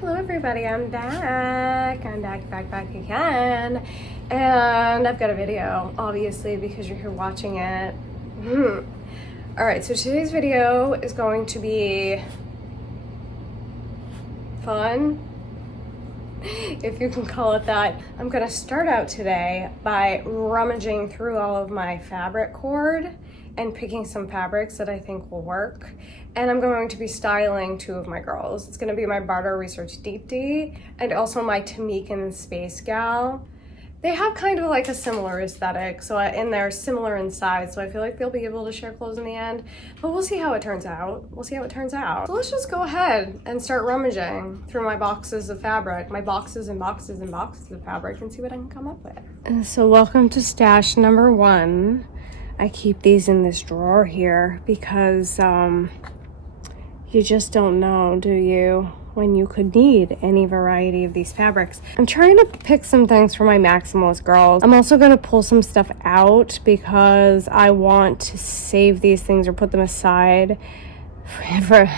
Hello everybody, I'm back again, and I've got a video, obviously, because you're here watching it. Alright, so today's video is going to be fun, if you can call it that. I'm gonna start out today by rummaging through all of my fabric hoard and picking some fabrics that I think will work. And I'm going to be styling two of my girls. It's gonna be my Bardo Research Deepti and also my Tamikan Space gal. They have kind of like a similar aesthetic, and they're similar in size, so I feel like they'll be able to share clothes in the end, but we'll see how it turns out. So let's just go ahead and start rummaging through my boxes of fabric, my boxes and boxes and boxes of fabric, and see what I can come up with. So welcome to stash number one. I keep these in this drawer here because you just don't know, do you, when you could need any variety of these fabrics. I'm trying to pick some things for my maximalist girls. I'm also going to pull some stuff out because I want to save these things or put them aside for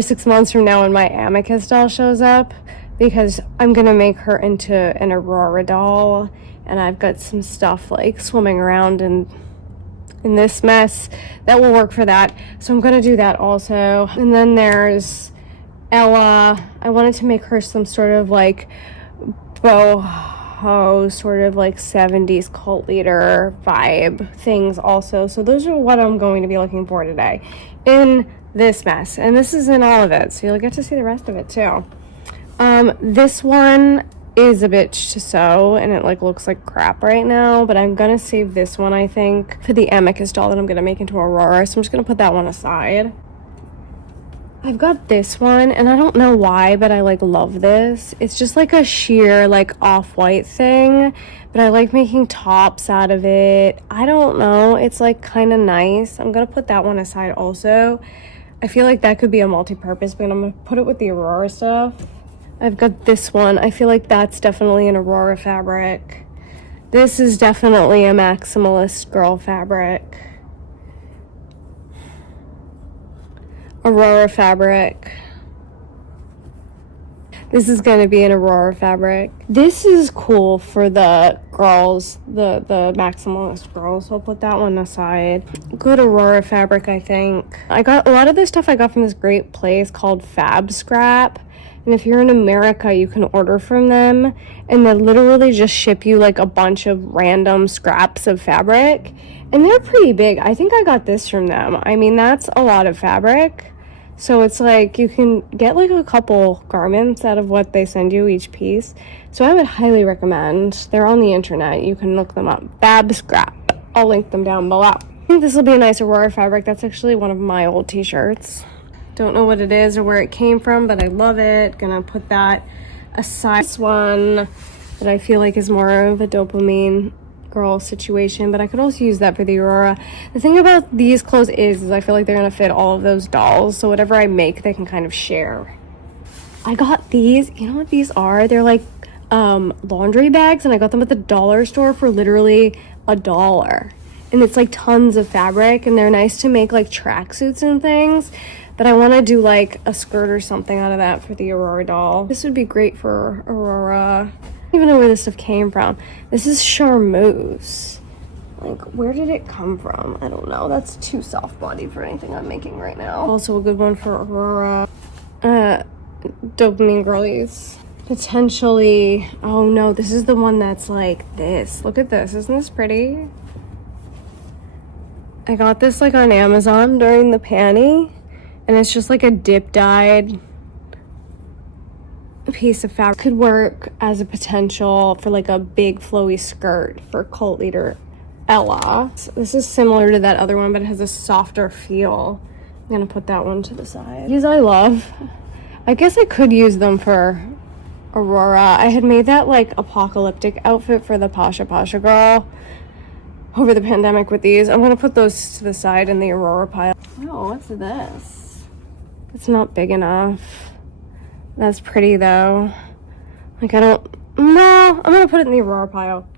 6 months from now when my Amethyst doll shows up, because I'm going to make her into an Aurora doll, and I've got some stuff like swimming around in this mess that will work for that. So I'm going to do that also. And then there's Ella. I wanted to make her some sort of like boho, sort of like 70s cult leader vibe things also. So those are what I'm going to be looking for today in this mess. And this is in all of it, so you'll get to see the rest of it too. This one is a bitch to sew, and it like looks like crap right now, but I'm gonna save this one, I think, for the Amethyst doll that I'm gonna make into Aurora, so I'm just gonna put that one aside. I've got this one, and I don't know why, but I like love this. It's just like a sheer like off-white thing, but I like making tops out of it. I don't know, it's like kind of nice. I'm gonna put that one aside also. I feel like that could be a multi-purpose, but I'm gonna put it with the Aurora stuff. I've got this one. I feel like that's definitely an Aurora fabric. This is definitely a maximalist girl fabric. Aurora fabric. This is going to be an Aurora fabric. This is cool for the girls, the maximalist girls. So I'll put that one aside. Good Aurora fabric, I think. I got a lot of this stuff I got from this great place called Fabscrap. And if you're in America, you can order from them, and they literally just ship you like a bunch of random scraps of fabric, and they're pretty big. I think I got this from them. I mean, that's a lot of fabric, so it's like you can get like a couple garments out of what they send you each piece. So I would highly recommend. They're on the internet. You can look them up. Fabscrap. I'll link them down below. I think this will be a nice Aurora fabric. That's actually one of my old t-shirts. Don't know what it is or where it came from, but I love it. Gonna put that aside. This one that I feel like is more of a dopamine girl situation, but I could also use that for the Aurora. The thing about these clothes is I feel like they're gonna fit all of those dolls, so whatever I make, they can kind of share. I got these. You know what these are? They're like laundry bags, and I got them at the dollar store for literally $1. And it's like tons of fabric, and they're nice to make like tracksuits and things. But I want to do like a skirt or something out of that for the Aurora doll. This would be great for Aurora. I don't even know where this stuff came from. This is charmeuse. Like, where did it come from? I don't know. That's too soft-bodied for anything I'm making right now. Also a good one for Aurora. Dopamine girlies. Potentially, oh no, this is the one that's like this. Look at this. Isn't this pretty? I got this like on Amazon during the panty. And it's just like a dip-dyed piece of fabric. Could work as a potential for like a big flowy skirt for cult leader Ella. So this is similar to that other one, but it has a softer feel. I'm gonna put that one to the side. These I love. I guess I could use them for Aurora. I had made that like apocalyptic outfit for the Pasha Pasha girl over the pandemic with these. I'm gonna put those to the side in the Aurora pile. Oh, what's this? It's not big enough. That's pretty though. Like, no, I'm gonna put it in the Aurora pile.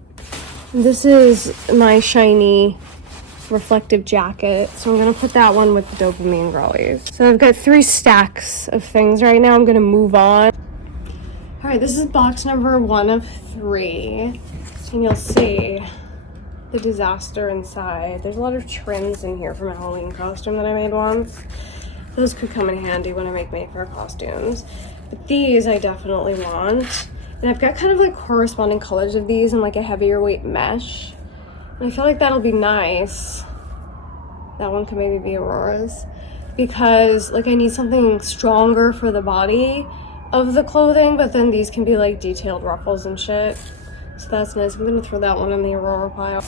This is my shiny reflective jacket, so I'm gonna put that one with the dopamine girlies. So I've got 3 stacks of things right now. I'm gonna move on. All right, this is box number 1 of 3, and you'll see the disaster inside. There's a lot of trims in here from a Halloween costume that I made once. Those could come in handy when I make Mayfair costumes. But these I definitely want. And I've got kind of like corresponding colors of these in like a heavier weight mesh. And I feel like that'll be nice. That one could maybe be Aurora's. Because like I need something stronger for the body of the clothing, but then these can be like detailed ruffles and shit. So that's nice. I'm gonna throw that one in the Aurora pile.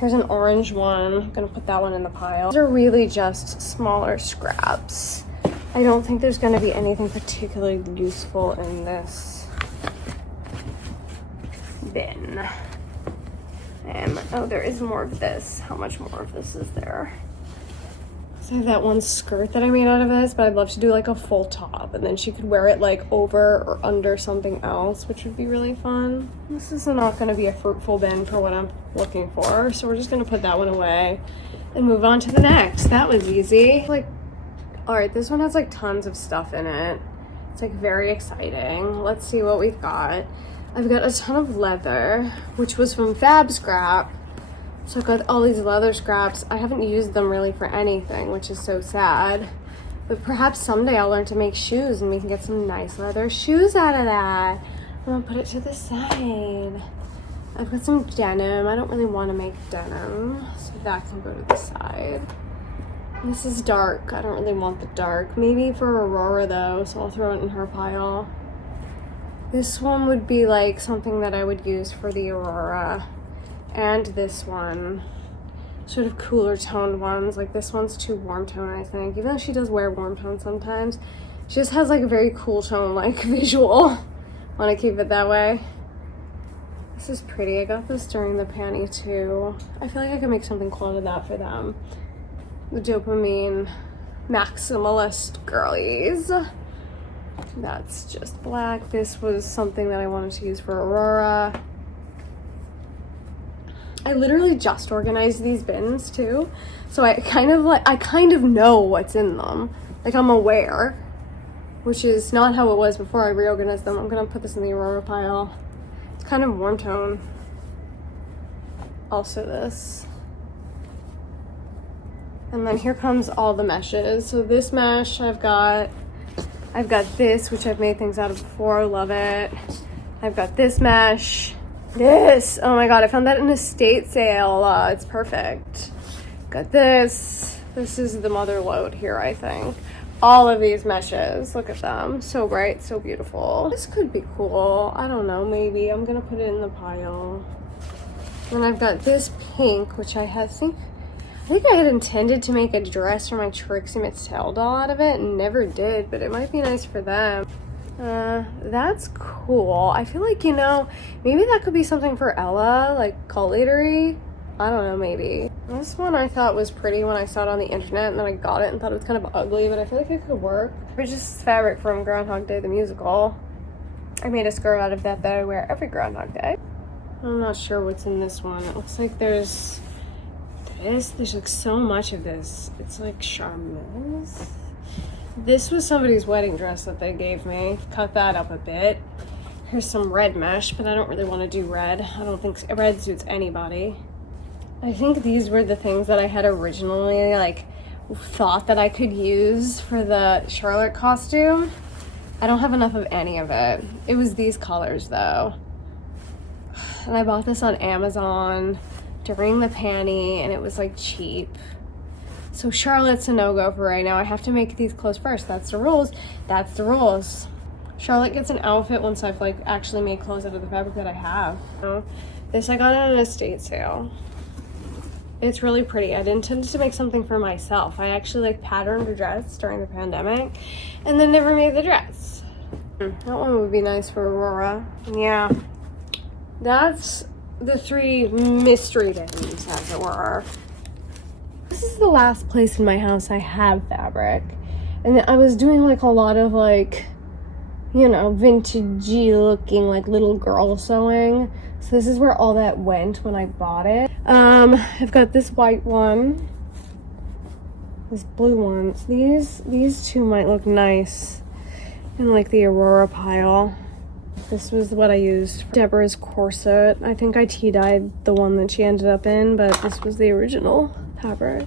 Here's an orange one. I'm gonna put that one in the pile. These are really just smaller scraps. I don't think there's gonna be anything particularly useful in this bin. Oh, there is more of this. How much more of this is there? So I have that one skirt that I made out of this, but I'd love to do like a full top, and then she could wear it like over or under something else, which would be really fun. This is not going to be a fruitful bin for what I'm looking for, so we're just going to put that one away and move on to the next. That was easy. Like, all right, this one has like tons of stuff in it. It's like very exciting. Let's see what we've got. I've got a ton of leather, which was from Fabscrap. So I've got all these leather scraps. I haven't used them really for anything, which is so sad. But perhaps someday I'll learn to make shoes and we can get some nice leather shoes out of that. I'm gonna put it to the side. I've got some denim. I don't really want to make denim, so that can go to the side. This is dark. I don't really want the dark. Maybe for Aurora though, so I'll throw it in her pile. This one would be like something that I would use for the Aurora. And this one, sort of cooler toned ones. Like this one's too warm tone, I think. Even though she does wear warm tone sometimes, she just has like a very cool tone, like visual. Want to keep it that way. This is pretty. I got this during the panty too. I feel like I could make something cool out of that for them. The dopamine maximalist girlies. That's just black. This was something that I wanted to use for Aurora. I literally just organized these bins too, so I kind of know what's in them. Like I'm aware, which is not how it was before I reorganized them. I'm gonna put this in the Aurora pile. It's kind of warm tone. Also this. And then here comes all the meshes. So this mesh I've got this, which I've made things out of before. Love it. I've got this mesh. This, oh my god, I found that in a estate sale. It's perfect. Got this. This is the mother load here, I think. All of these meshes, look at them. So bright, so beautiful. This could be cool. I don't know, maybe. I'm gonna put it in the pile. Then I've got this pink, which I think I had intended to make a dress for my Trixie Mattel doll out of it and never did, but it might be nice for them. That's cool. I feel like, you know, maybe that could be something for Ella, like cult leadery. I don't know, maybe. This one I thought was pretty when I saw it on the internet, and then I got it and thought it was kind of ugly, but I feel like it could work. It's just fabric from Groundhog Day the musical. I made a skirt out of that I wear every Groundhog Day. I'm not sure what's in this one. It looks like there's like so much of this. It's like charmeuse. This was somebody's wedding dress that they gave me. Cut that up a bit. Here's some red mesh, but I don't really want to do red. I don't think red suits anybody. I think these were the things that I had originally like thought that I could use for the Charlotte costume. I don't have enough of any of it. It was these colors though. And I bought this on Amazon during the panty, and it was like cheap. So Charlotte's a no-go for right now. I have to make these clothes first. That's the rules. That's the rules. Charlotte gets an outfit once I've like actually made clothes out of the fabric that I have. This I got at an estate sale. It's really pretty. I intended to make something for myself. I actually like patterned a dress during the pandemic and then never made the dress. That one would be nice for Aurora. Yeah. That's the 3 mystery bins, as it were. This is the last place in my house I have fabric. And I was doing like a lot of like, you know, vintagey looking like little girl sewing. So this is where all that went when I bought it. I've got this white one. This blue one. So these two might look nice in like the Aurora pile. This was what I used for Deborah's corset. I think I tea-dyed the one that she ended up in, but this was the original fabric.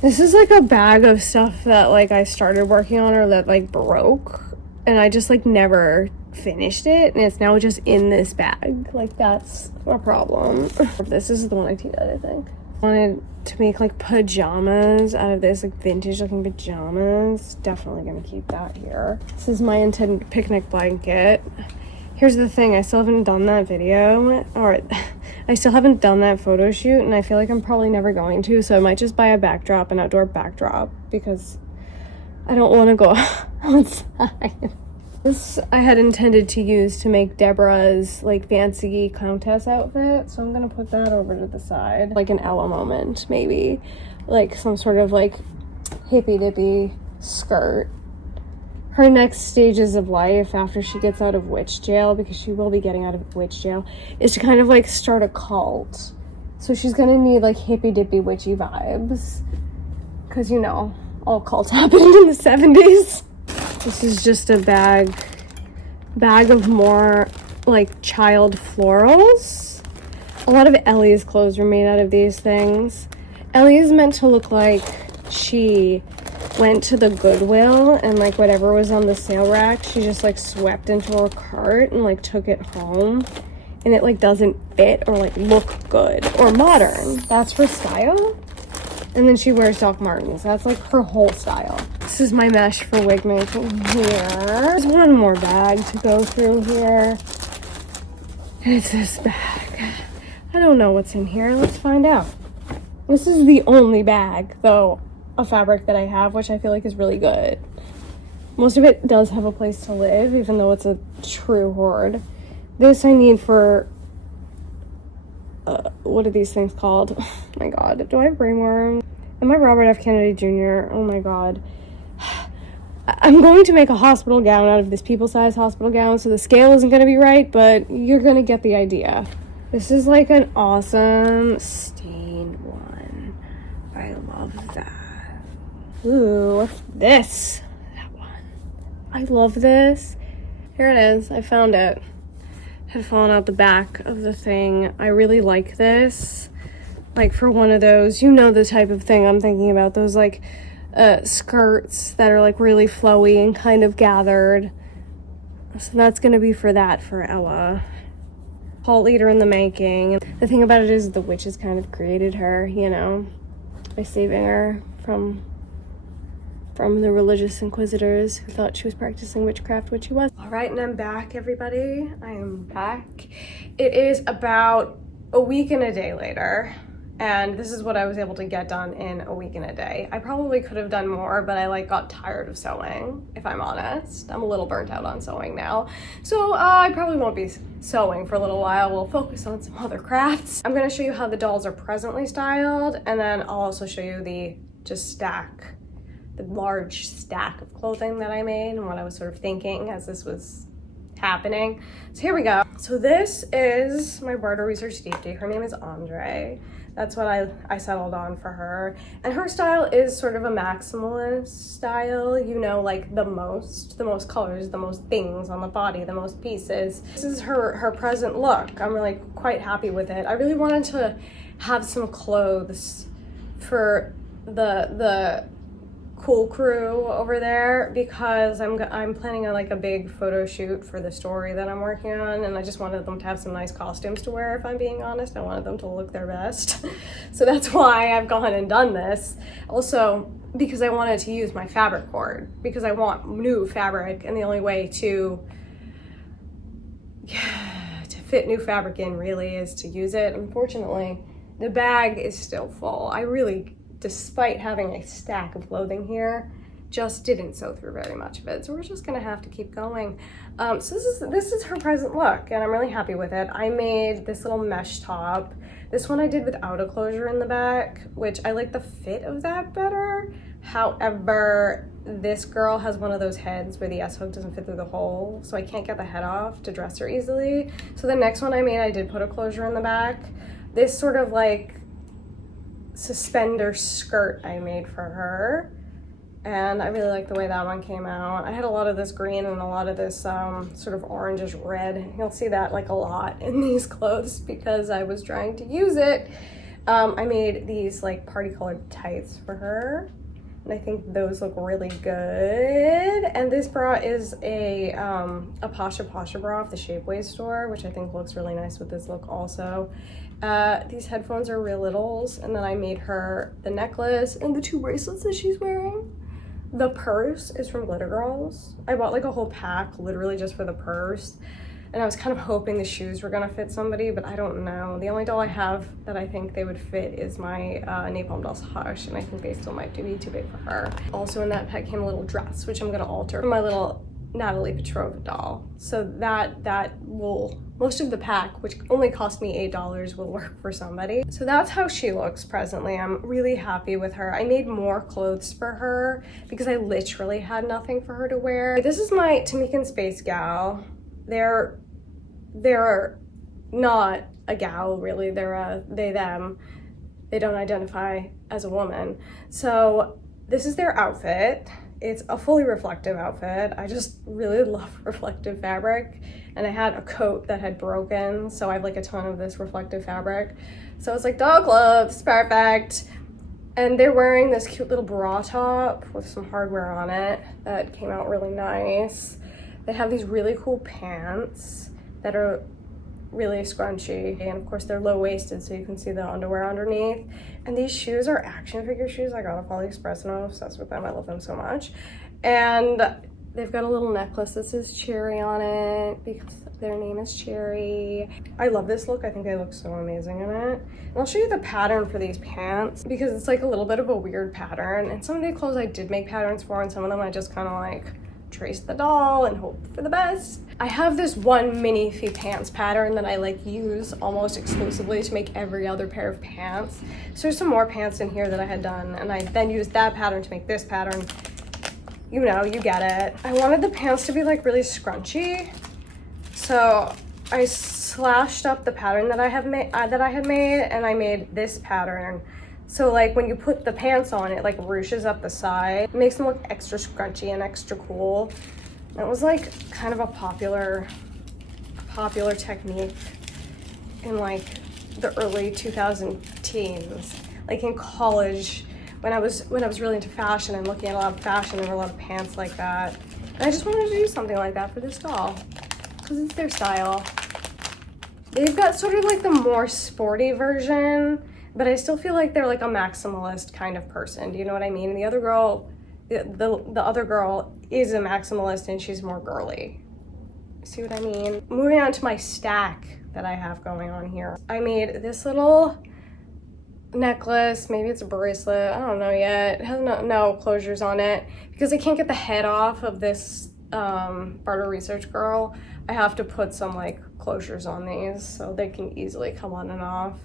This is like a bag of stuff that like I started working on or that like broke, and I just like never finished it, and it's now just in this bag. Like, that's a problem. This is the one I tea-dyed, I think. I wanted to make like pajamas out of this, like vintage looking pajamas. Definitely gonna keep that here. This is my intended picnic blanket. Here's the thing, I still haven't done that video, or I still haven't done that photo shoot, and I feel like I'm probably never going to, so I might just buy a backdrop, an outdoor backdrop, because I don't want to go outside. This I had intended to use to make Deborah's like fancy countess outfit, so I'm gonna put that over to the side. Like an Ella moment, maybe. Like some sort of like hippy-dippy skirt. Her next stages of life after she gets out of witch jail, because she will be getting out of witch jail, is to kind of like start a cult. So she's gonna need like hippy-dippy witchy vibes. Because, you know, all cults happened in the 70s. This is just a bag of more like child florals. A lot of Ellie's clothes were made out of these things. Ellie is meant to look like she went to the Goodwill and like whatever was on the sale rack, she just like swept into her cart and like took it home, and it like doesn't fit or like look good or modern. That's her style. And then she wears Doc Martens. That's like her whole style. This is my mesh for wig making here. There's one more bag to go through here. And it's this bag. I don't know what's in here. Let's find out. This is the only bag, though, of fabric that I have, which I feel like is really good. Most of it does have a place to live, even though it's a true hoard. This I need for... what are these things called? Oh my god, do I have brainworm? Am I Robert F. Kennedy Jr.? Oh my god. I'm going to make a hospital gown out of this people-sized hospital gown, so the scale isn't going to be right, but you're going to get the idea. This is like an awesome stained one. I love that. Ooh, what's this? That one. I love this. Here it is. I found it. Had fallen out the back of the thing. I really like this. Like for one of those, you know the type of thing I'm thinking about. Those like skirts that are like really flowy and kind of gathered. So that's gonna be for that for Ella. Cult leader in the making. The thing about it is the witches kind of created her, you know, by saving her from the religious inquisitors who thought she was practicing witchcraft, which she was. All right, and I'm back, everybody. I am back. It is about a week and a day later, and this is what I was able to get done in a week and a day. I probably could have done more, but I like got tired of sewing, if I'm honest. I'm a little burnt out on sewing now. So I probably won't be sewing for a little while. We'll focus on some other crafts. I'm gonna show you how the dolls are presently styled, and then I'll also show you the large stack of clothing that I made and what I was sort of thinking as this was happening. So here we go. So this is my Bardo Research Deepti. Her name is Andre. That's what I settled on for her. And her style is sort of a maximalist style, you know, like the most colors, the most things on the body, the most pieces. This is her present look. I'm really quite happy with it. I really wanted to have some clothes for the cool crew over there, because I'm planning on like a big photo shoot for the story that I'm working on, and I just wanted them to have some nice costumes to wear. If I'm being honest, I wanted them to look their best. So that's why I've gone and done this. Also, because I wanted to use my fabric hoard, because I want new fabric, and the only way to fit new fabric in really is to use it. Unfortunately, the bag is still full. I really, despite having a stack of clothing here, just didn't sew through very much of it. So we're just gonna have to keep going. So this is her present look, and I'm really happy with it. I made this little mesh top. This one I did without a closure in the back, which I like the fit of that better. However, this girl has one of those heads where the S-hook doesn't fit through the hole, so I can't get the head off to dress her easily. So the next one I made, I did put a closure in the back. This sort of like suspender skirt I made for her and I really like the way that one came out. I had a lot of this green and a lot of this sort of orangish red. You'll see that like a lot in these clothes because I was trying to use it. I made these like party colored tights for her, and I think those look really good. And this bra is a Pasha bra off the Shapeways store, which I think looks really nice with this look also. These headphones are real littles, and then I made her the necklace and the 2 bracelets that she's wearing. The purse is from Glitter Girls. I bought like a whole pack literally just for the purse, and I was kind of hoping the shoes were gonna fit somebody, but I don't know. The only doll I have that I think they would fit is my Napalm Dolls Hush, and I think they still might be too big for her. Also in that pack came a little dress, which I'm gonna alter for my little Natalie Petrova doll. So that will, most of the pack, which only cost me $8, will work for somebody. So that's how she looks presently. I'm really happy with her. I made more clothes for her because I literally had nothing for her to wear. This is my Tamikan Space gal. They're not a gal really, they're a they them. They don't identify as a woman. So this is their outfit. It's a fully reflective outfit. I just really love reflective fabric, and I had a coat that had broken, so I have like a ton of this reflective fabric. So it's like doll clothes, perfect. And they're wearing this cute little bra top with some hardware on it that came out really nice. They have these really cool pants that are really scrunchy, and of course they're low-waisted so you can see the underwear underneath. And these shoes are action figure shoes I got off AliExpress, and I'm obsessed with them. I love them so much. And they've got a little necklace that says Cherry on it because their name is Cherry. I love this look. I think they look so amazing in it. And I'll show you the pattern for these pants because it's like a little bit of a weird pattern, and some of the clothes I did make patterns for, and some of them I just kind of like trace the doll and hope for the best. I have this one minifee pants pattern that I like use almost exclusively to make every other pair of pants. So there's some more pants in here that I had done, and I then used that pattern to make this pattern. You know, you get it. I wanted the pants to be like really scrunchy, so I slashed up the pattern that I had made, and I made this pattern. So like when you put the pants on, it like ruches up the side. It makes them look extra scrunchy and extra cool. That was like kind of a popular technique in like the early 2000 teens. Like in college, when I was really into fashion and looking at a lot of fashion, there were a lot of pants like that. And I just wanted to do something like that for this doll because it's their style. They've got sort of like the more sporty version, but I still feel like they're like a maximalist kind of person. Do you know what I mean? The other girl, the other girl is a maximalist and she's more girly. See what I mean? Moving on to my stack that I have going on here. I made this little necklace, maybe it's a bracelet, I don't know yet. It has no closures on it because I can't get the head off of this Bardo Research girl. I have to put some like closures on these so they can easily come on and off.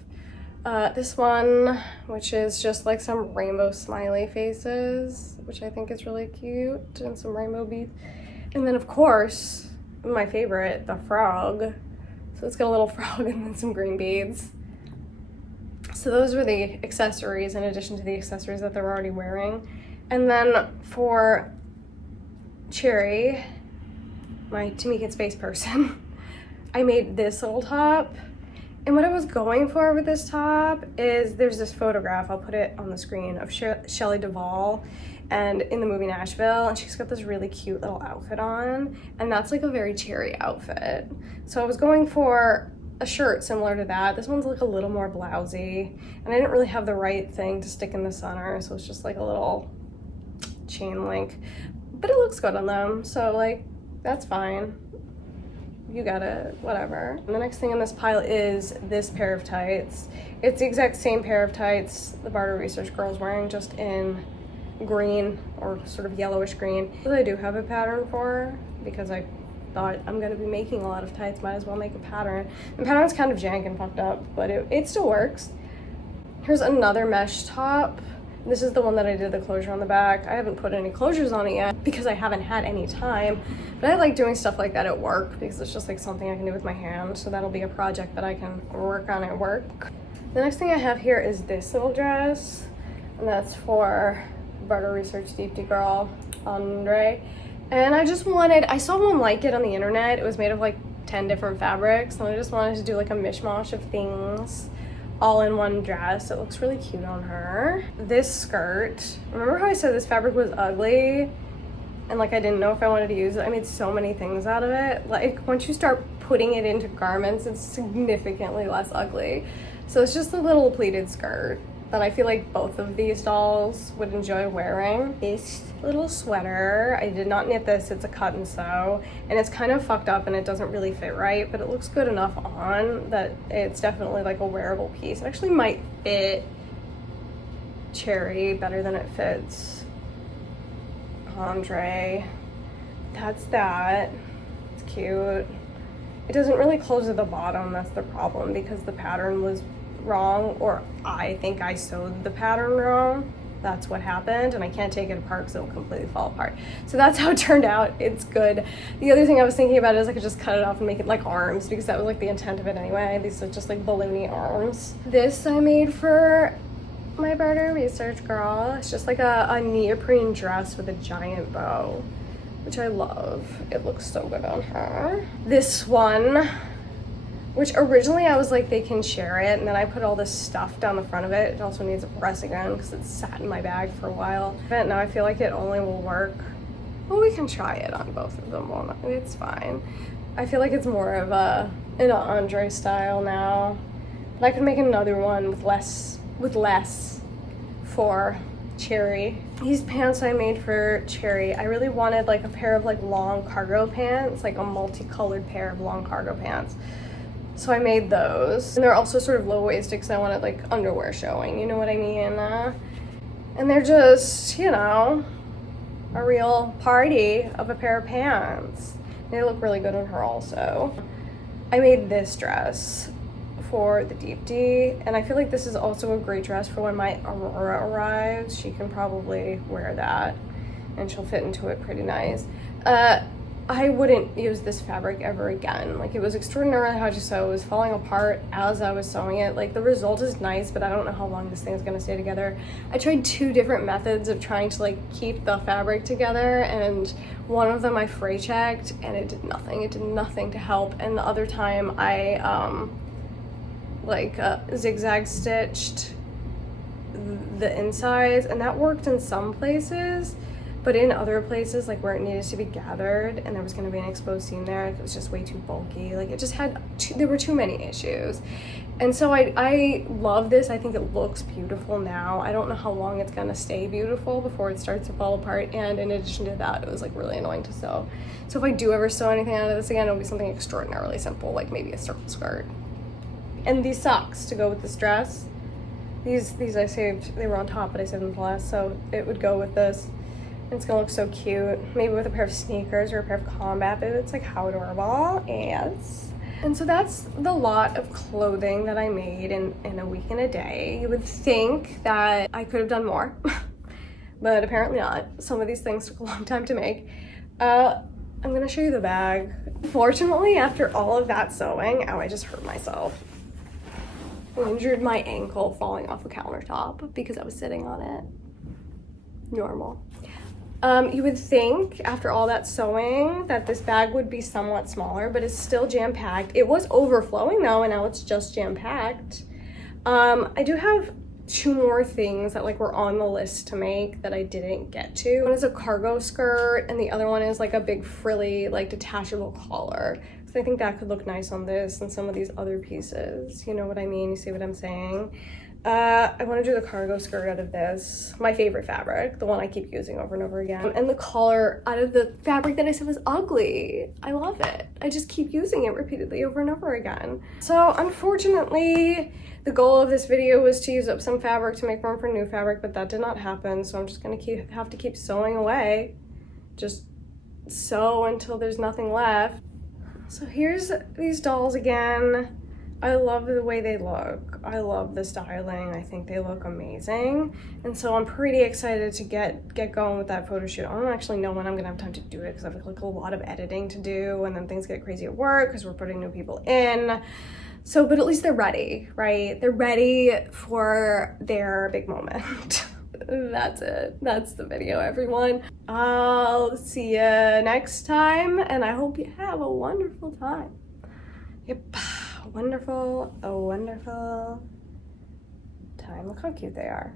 This one, which is just like some rainbow smiley faces, which I think is really cute, and some rainbow beads. And then of course, my favorite, the frog. So it's got a little frog and then some green beads. So those were the accessories in addition to the accessories that they're already wearing. And then for Cherry, my Tamikan Space person, I made this little top. And what I was going for with this top is there's this photograph, I'll put it on the screen, of Shelley Duvall and in the movie Nashville, and she's got this really cute little outfit on, and that's like a very Cherry outfit. So I was going for a shirt similar to that. This one's like a little more blousy, and I didn't really have the right thing to stick in the center, so it's just like a little chain link, but it looks good on them, so like that's fine. You got it, whatever. And the next thing in this pile is this pair of tights. It's the exact same pair of tights the Bardo Research girl's wearing, just in green or sort of yellowish green. But I do have a pattern for, because I thought I'm gonna be making a lot of tights, might as well make a pattern. The pattern's kind of jank and fucked up, but it still works. Here's another mesh top. This is the one that I did the closure on the back. I haven't put any closures on it yet because I haven't had any time, but I like doing stuff like that at work because it's just like something I can do with my hand. So that'll be a project that I can work on at work. The next thing I have here is this little dress, and that's for Bardo Research Deepti girl, Andre. And I saw one like it on the internet. It was made of like 10 different fabrics, and I just wanted to do like a mishmash of things all in one dress. It looks really cute on her. This skirt, remember how I said this fabric was ugly? And like I didn't know if I wanted to use it. I made so many things out of it. Like once you start putting it into garments, it's significantly less ugly. So it's just a little pleated skirt that I feel like both of these dolls would enjoy wearing. This little sweater, I did not knit this, it's a cut and sew, and it's kind of fucked up and it doesn't really fit right, but it looks good enough on that it's definitely like a wearable piece. It actually might fit Cherry better than it fits Andre. That's that. It's cute. It doesn't really close at the bottom, that's the problem, because the pattern was wrong, or I think I sewed the pattern wrong. That's what happened, and I can't take it apart because it'll completely fall apart. So that's how it turned out. It's good. The other thing I was thinking about is I could just cut it off and make it like arms, because that was like the intent of it anyway. These are just like balloony arms. This I made for my Bardo Research girl. It's just like a neoprene dress with a giant bow, which I love. It looks so good on her. This one, which originally I was like, they can share it, and then I put all this stuff down the front of it. It also needs a press again because it's sat in my bag for a while. But now I feel like it only will work. Well, we can try it on both of them, won't we? It's fine. I feel like it's more of an Andre style now. But I could make another one with less for Cherry. These pants I made for Cherry, I really wanted like a pair of like long cargo pants, like a multicolored pair of long cargo pants. So I made those. And they're also sort of low-waisted because I wanted like underwear showing, you know what I mean? And they're just, you know, a real party of a pair of pants. They look really good on her also. I made this dress for the Deepti, and I feel like this is also a great dress for when my Aurora arrives. She can probably wear that and she'll fit into it pretty nice. I wouldn't use this fabric ever again. Like, it was extraordinarily hard to sew. It was falling apart as I was sewing it. Like, the result is nice, but I don't know how long this thing is gonna stay together. I tried 2 different methods of trying to like keep the fabric together, and one of them I fray checked and it did nothing. It did nothing to help. And the other time I zigzag stitched the insides, and that worked in some places. But in other places, like where it needed to be gathered and there was going to be an exposed seam there, it was just way too bulky. Like, it just had, there were too many issues. And so I love this. I think it looks beautiful now. I don't know how long it's going to stay beautiful before it starts to fall apart. And in addition to that, it was like really annoying to sew. So if I do ever sew anything out of this again, it'll be something extraordinarily simple, like maybe a circle skirt. And these socks to go with this dress. These I saved, they were on top, but I saved them for last, so it would go with this. It's gonna look so cute. Maybe with a pair of sneakers or a pair of combat boots. Like, how adorable. Yes. And so that's the lot of clothing that I made in a week and a day. You would think that I could have done more, but apparently not. Some of these things took a long time to make. I'm gonna show you the bag. Fortunately, after all of that sewing, I just hurt myself. I injured my ankle falling off a countertop because I was sitting on it. Normal. You would think after all that sewing that this bag would be somewhat smaller, but it's still jam-packed. It was overflowing though, and now it's just jam-packed. I do have 2 more things that like were on the list to make that I didn't get to. One is a cargo skirt, and the other one is like a big frilly like detachable collar. So I think that could look nice on this and some of these other pieces. You know what I mean? You see what I'm saying? I want to do the cargo skirt out of this, my favorite fabric, the one I keep using over and over again, and the collar out of the fabric that I said was ugly. I love it. I just keep using it repeatedly over and over again. So unfortunately, the goal of this video was to use up some fabric to make room for new fabric, but that did not happen. So I'm just gonna have to keep sewing away. Just sew until there's nothing left. So here's these dolls again. I love the way they look. I love the styling. I think they look amazing. And so I'm pretty excited to get going with that photo shoot. I don't actually know when I'm gonna have time to do it because I have like a lot of editing to do, and then things get crazy at work because we're putting new people in. So, but at least they're ready, right? They're ready for their big moment. that's it. That's the video, everyone. I'll see you next time, and I hope you have a wonderful time. Yep, a wonderful time. Look how cute they are.